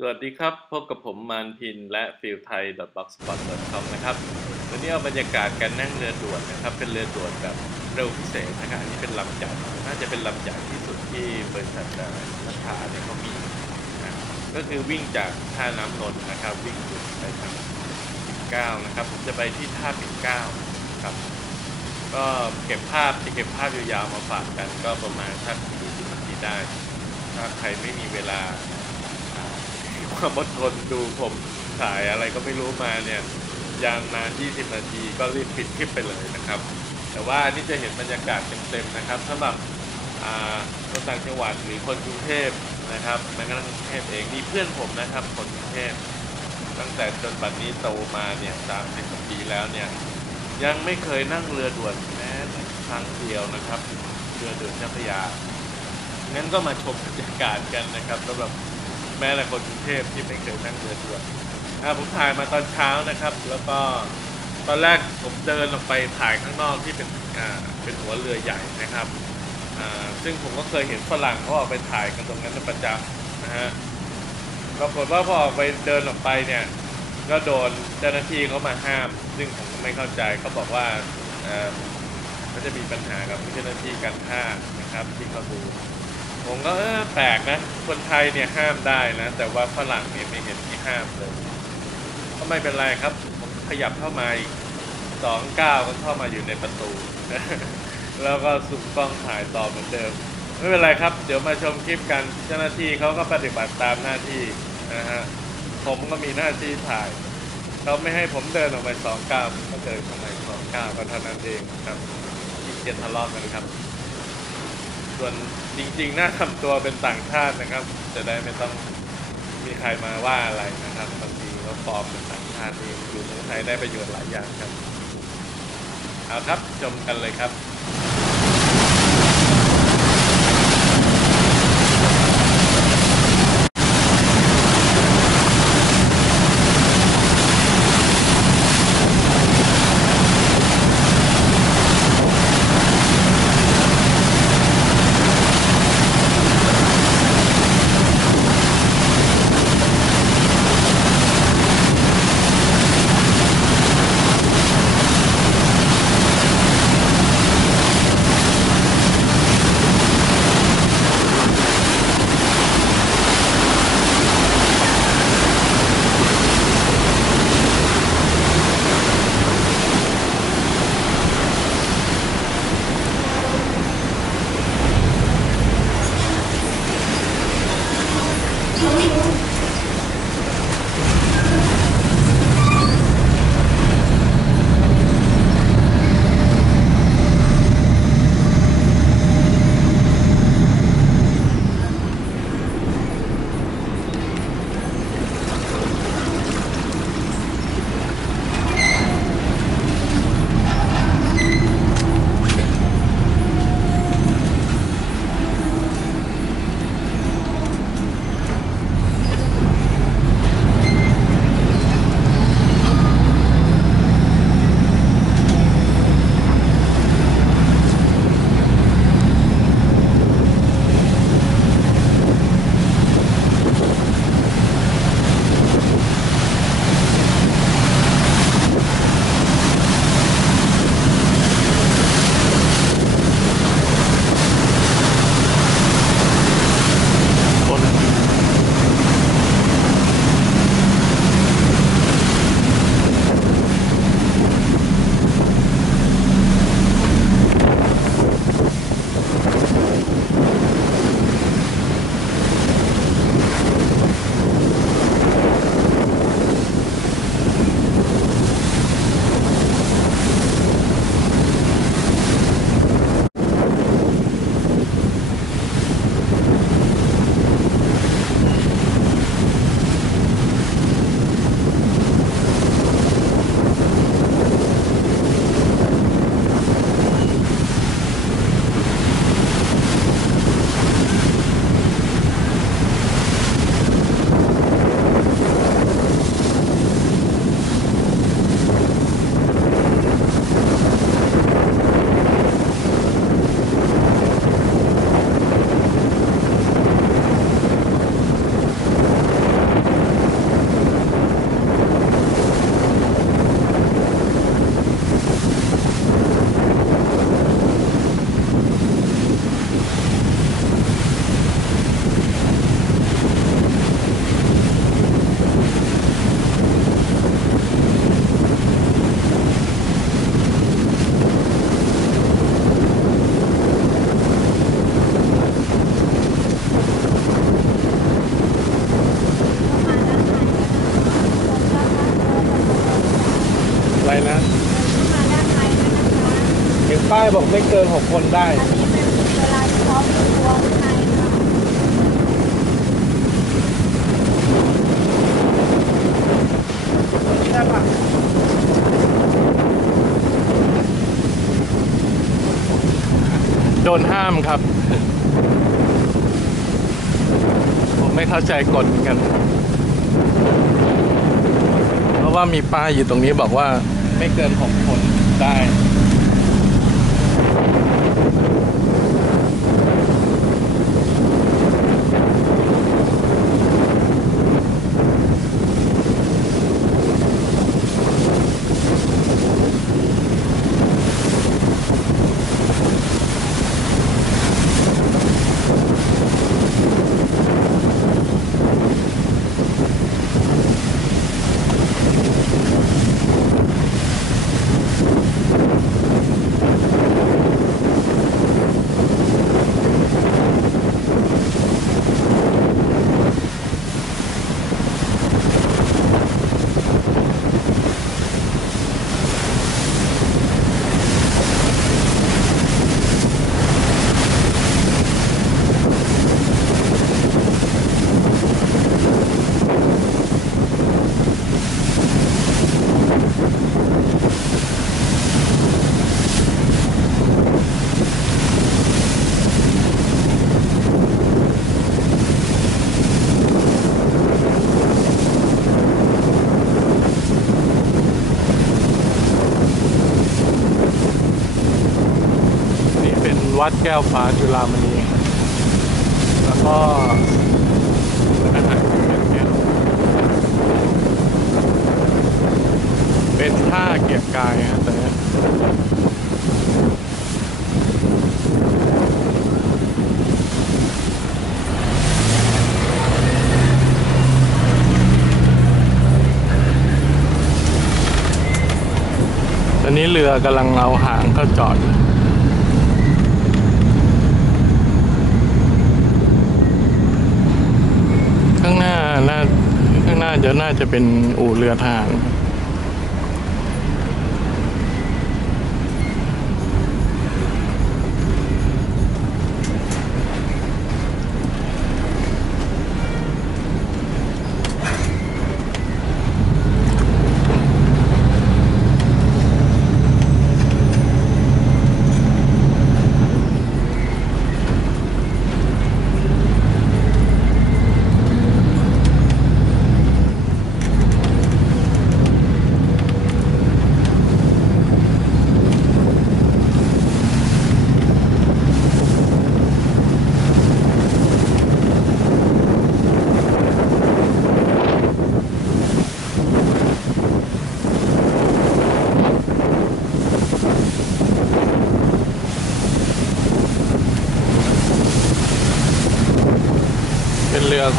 สวัสดีครับ พบกับผมมานพินและฟิลไทย .blogspot.com นะครับ วันนี้เอาบรรยากาศการนั่งเรือด่วนนะครับ เป็นเรือด่วนแบบเร็วพิเศษนะครับอันนี้เป็นลำใหญ่น่าจะเป็นลำใหญ่ที่สุดที่บริษัทนัทาเนี่ยเขามีนะก็คือวิ่งจากท่าน้ำนนท์นะครับ วิ่งไปทางปิ่นเกล้านะครับผมจะไปที่ท่าปิ่นเกล้าครับ ก็เก็บภาพจะเก็บภาพยาวๆมาฝากกัน ก็ประมาณสัก20นาทีได้ ถ้าใครไม่มีเวลา ความอดทนดูผมถ่ายอะไรก็ไม่รู้มาเนี่ยยาวนาน 20 นาทีก็รีบปิดคลิปไปเลยนะครับ แต่ว่านี่จะเห็นบรรยากาศเต็มๆนะครับสำหรับคนต่างจังหวัดหรือคนกรุงเทพนะครับแม้กระทั่งกรุงเทพเองมีเพื่อนผมนะครับ คนกรุงเทพตั้งแต่จนบัดนี้โตมาเนี่ย30กว่าปีแล้วเนี่ยยังไม่เคยนั่งเรือด่วนแม้แต่ครั้งเดียวนะครับ เรือด่วนเจ้าพระยางั้นก็มาชมบรรยากาศกันนะครับสำหรับ แม้แต่คนกรุงเทพที่ไม่เคยนั่งเรือด่วนผมถ่ายมาตอนเช้านะครับ แล้วก็ตอนแรกผมเดินออกไปถ่ายข้างนอกที่เป็นเป็นหัวเรือใหญ่นะครับซึ่งผมก็เคยเห็นฝรั่งเขาออกไปถ่ายกันตรงนั้นเป็นประจำนะฮะปรากฏว่าพอออกไปเดินออกไปเนี่ย ก็โดนเจ้าหน้าที่เขามาห้าม ซึ่งผมไม่เข้าใจเขาบอกว่าเขาจะมีปัญหากับเจ้าหน้าที่การท่านะครับที่เขาดู ผมก็เออแปลกนะ คนไทยเนี่ยห้ามได้นะ แต่ว่าฝรั่งเนี่ยไม่เห็นที่ห้ามเลยก็ไม่เป็นไรครับ ผมขยับเข้ามาอีกสองก้าวก็เข้ามาอยู่ในประตู แล้วก็สุ่มกล้องถ่ายต่อเหมือนเดิม ไม่เป็นไรครับ เดี๋ยวมาชมคลิปกันเจ้าหน้าที่เขาก็ปฏิบัติตามหน้าที่นะฮะผมก็มีหน้าที่ถ่ายเขาไม่ให้ผมเดินออกไปสองก้าวก็เดินเข้ามสองก้าวก็เท่านั้นเองครับที่เกียจทะเลาะกันครับ ส่วนจริงๆน่าทำตัวเป็นต่างชาตินะครับ จะได้ไม่ต้องมีใครมาว่าอะไรนะครับบางทีเราปลอมเป็นต่างชาติเองอยู่เมืองไทยได้ประโยชน์หลายอย่างครับ เอาครับชมกันเลยครับ บอกไม่เกินหกคนได้ อันนี้เป็นเวลาที่เขามีตัวข้างในค่ะใช่ปะโดนห้ามครับ ผมไม่เข้าใจกฎเหมือนกัน เพราะว่ามีป้ายอยู่ตรงนี้บอกว่าไม่เกินหกคนได้ วัดแก้วฟ้าจุฬามณีแล้วก็อาหารแก้วเป็นท่าเกียรติกายฮะแตอนนี้ตอนนี้เรือกำลังเอาหางเข้าจอด ข้างหน้าน่าข้างห น้าจะน่าจะเป็นอู่เรือทหาร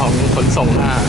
ของขนส่งทหาร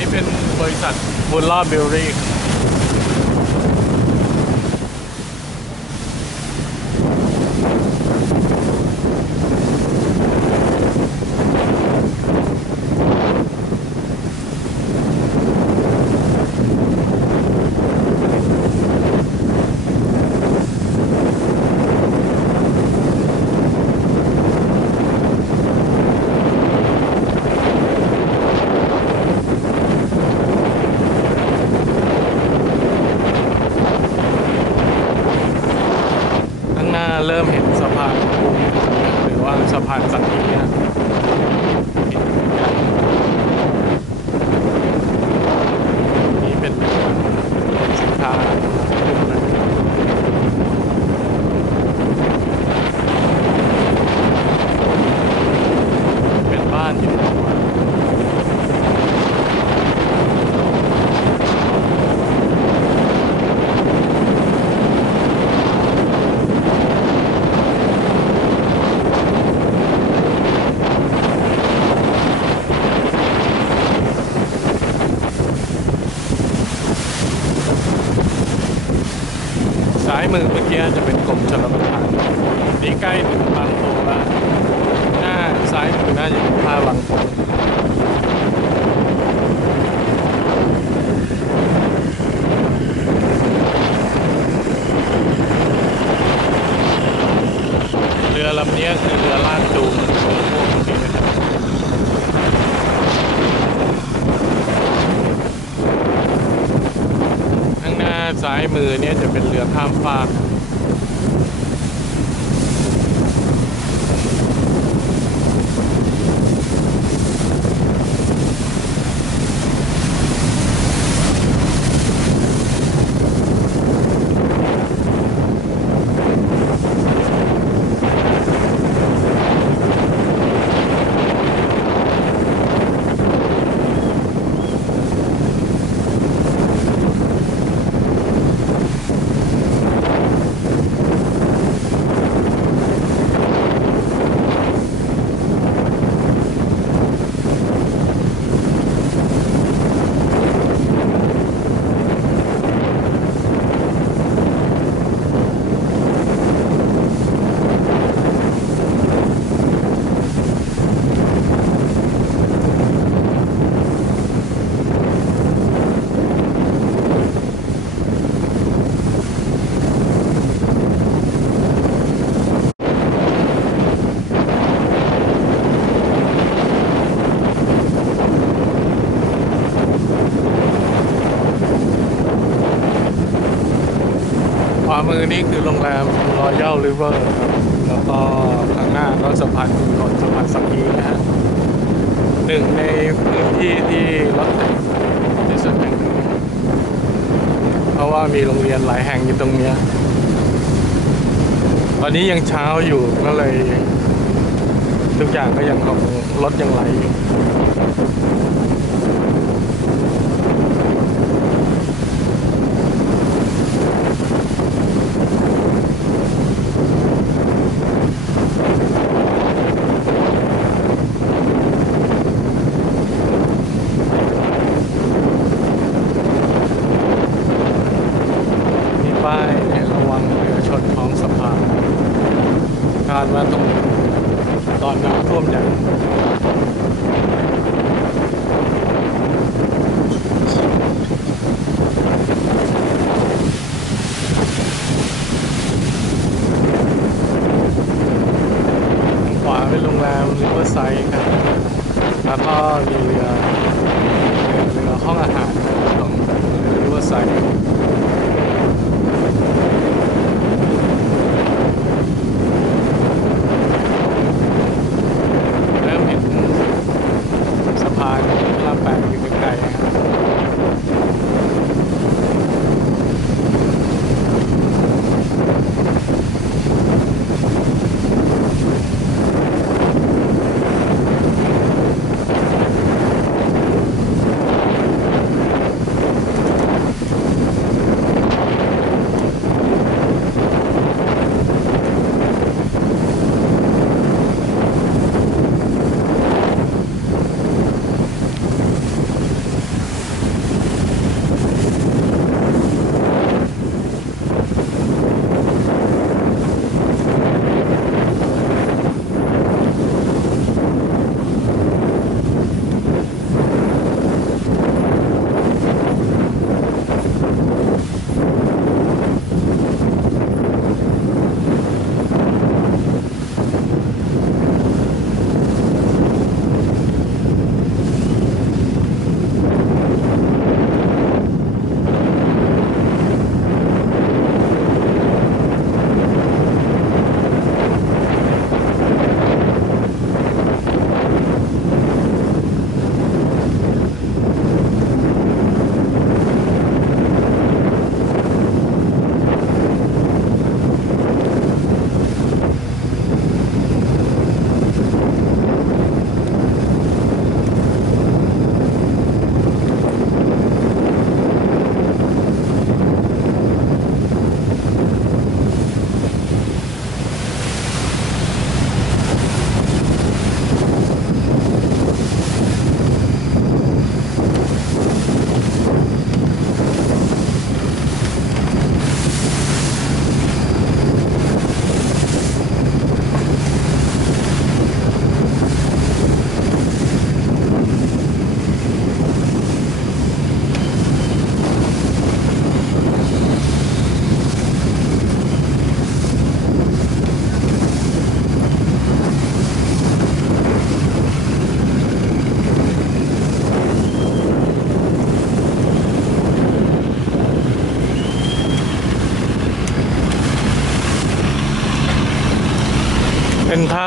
นี่เป็นบริ ษัท มือเมื่อกี้จะเป็นกรมชลประทานนี่ใกล้ถึงบางโพแล้วหน้าซ้ายมือน่าจะเป็นท่าบางโพเรือลำนี้คือเรือลากจูงของพวกนี้นะครับ ข้างหน้า ซ้ายมือเนี่ยจะเป็นเรือข้ามฟาก เวอร์ครับแล้วก็ข้างหน้าก็สะพานภูมิพลสะพานสังฮีนะฮะหนึ่งในพื้นที่ที่รถติดที่สุดแห่งหนึ่งเพราะว่ามีโรงเรียนหลายแห่งอยู่ตรงเนี้ยตอนนี้ยังเช้าอยู่ก็เลย ทุกอย่างก็ยังคงรถยังไหลอยู่ ป้ายเนี่ยระวังเรือชนท้องสะพานคาดว่าตรงตอนน้ำท่วมใหญ่ทางขวาเป็นโรงแรมริเวอร์ไซด์ครับ แล้วก็มีเรือเรือเรือห้องอาหารของริเวอร์ไซด์ เริ่มเห็น สะพาณลำแปดอยู่ไกลนะครับ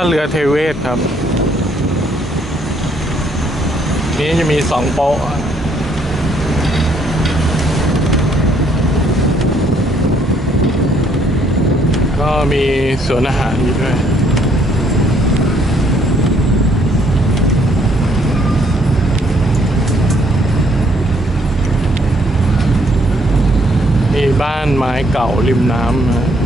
เรือเทเวศครับ นี้จะมีสองโป๊ะก็มีสวนอาหารอยู่ด้วยมีบ้านไม้เก่าริมน้ำนะ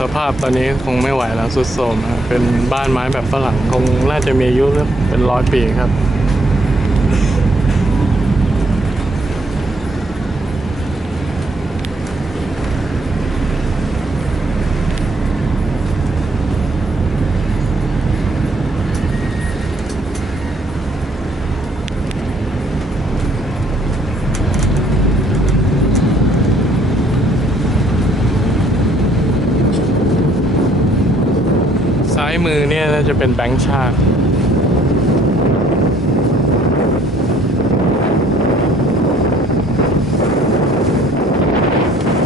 สภาพตอนนี้คงไม่ไหวแล้วสุดโทรมเป็นบ้านไม้แบบฝรั่งคงน่าจะมีอายุเป็นร้อยปีครับ มือเนี่ยน่าจะเป็นแบงค์ชาติ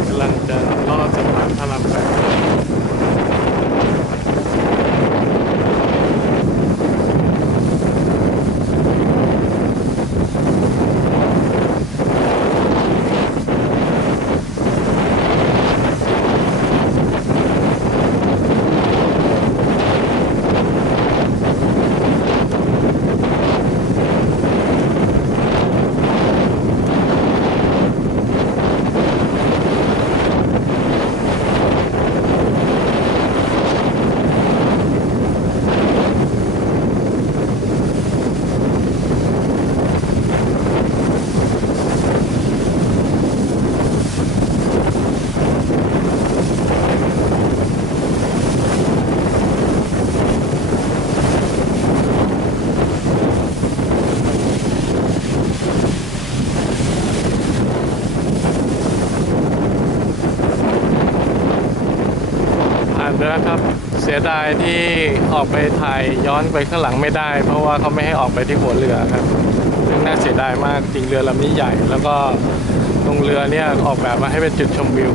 กำลังจะลอดสะพานพระรามแปดผ่า นไปแล้วครับ เสียดายที่ออกไปถ่ายย้อนไปข้างหลังไม่ได้ เพราะว่าเขาไม่ให้ออกไปที่หัวเรือครับซึ่งน่าเสียดายมากจริงเรือลำนี้ใหญ่ แล้วก็ตรงเรือเนี่ยออกแบบมาให้เป็นจุดชมวิว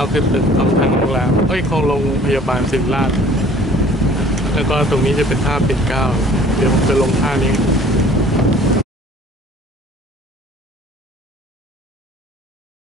91ของทางโรงแรมเฮ้ยของโรงพยาบาลศิริราชแล้วก็ตรงนี้จะเป็นท่าเปิ่นเก้าเดี๋ยวผมจะลงท่านี้